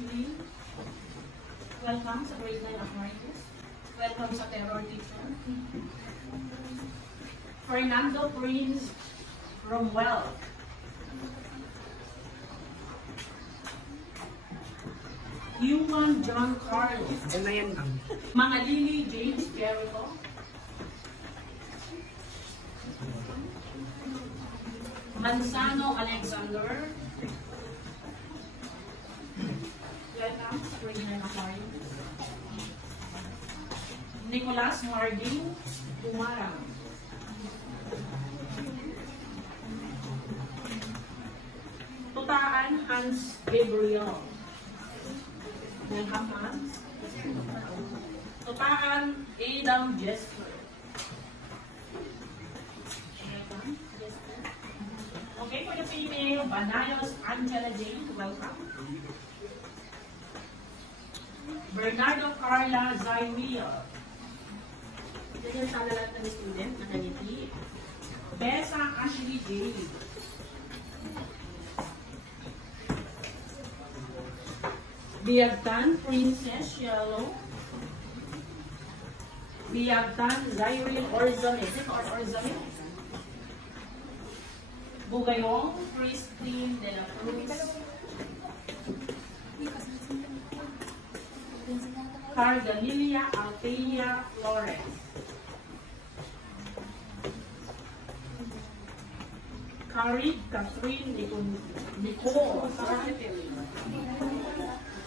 Ashley. Welcome sa grade 9 of Marcus. Welcome sa terror teacher. Fernando Prince Romwell. Yuan John Carlos. Mga Lily James Jericho. Manzano Alexander. Welcome sa grade 9 of Marcus. Nicolas Marding Tumarang. Tutaan Hans Gabriel. Welcome, Hans. Tutaan Adam Jesper. Welcome, Jesper. Okay, for the female, Banayos Angela Jane. Welcome. Bernardo Carla Zaimia. Diyan sana lahat ng student na nangiti. Besa Ashley J. Biagtan Princess Yellow. Biagtan Zyril Orzales. Ito Orzales. Bugayong Christine de la Cruz. Cardalilia Althea Flores. Carid Catherine Nicole.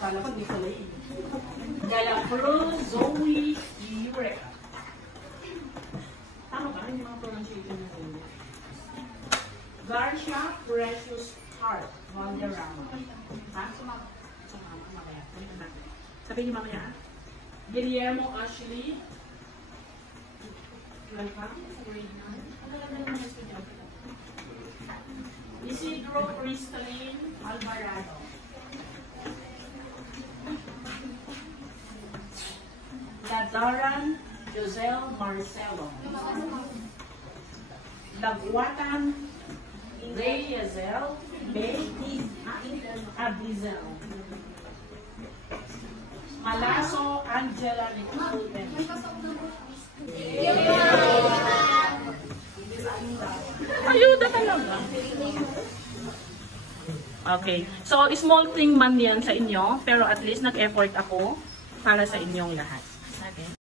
Akala ko Nicolay. Galapro Zoe Eureka. Tama ba? Hindi mga pronunciation na yun. Garcia Precious Heart Valderrama. Ha? Sumama mamaya. Sabihin niyo mamaya. Guillermo Ashley. Welcome sa grade 9. Ang ganda ng mga estudyante. Isidro Crystalline Alvarado. Ladaran Josel Marcelo. Lagwatan Ray Azel Bay Abizel. Malaso Angela Nicole. Ayuda talaga. Okay. So, small thing man yan sa inyo, pero at least nag-effort ako para sa inyong lahat. Okay.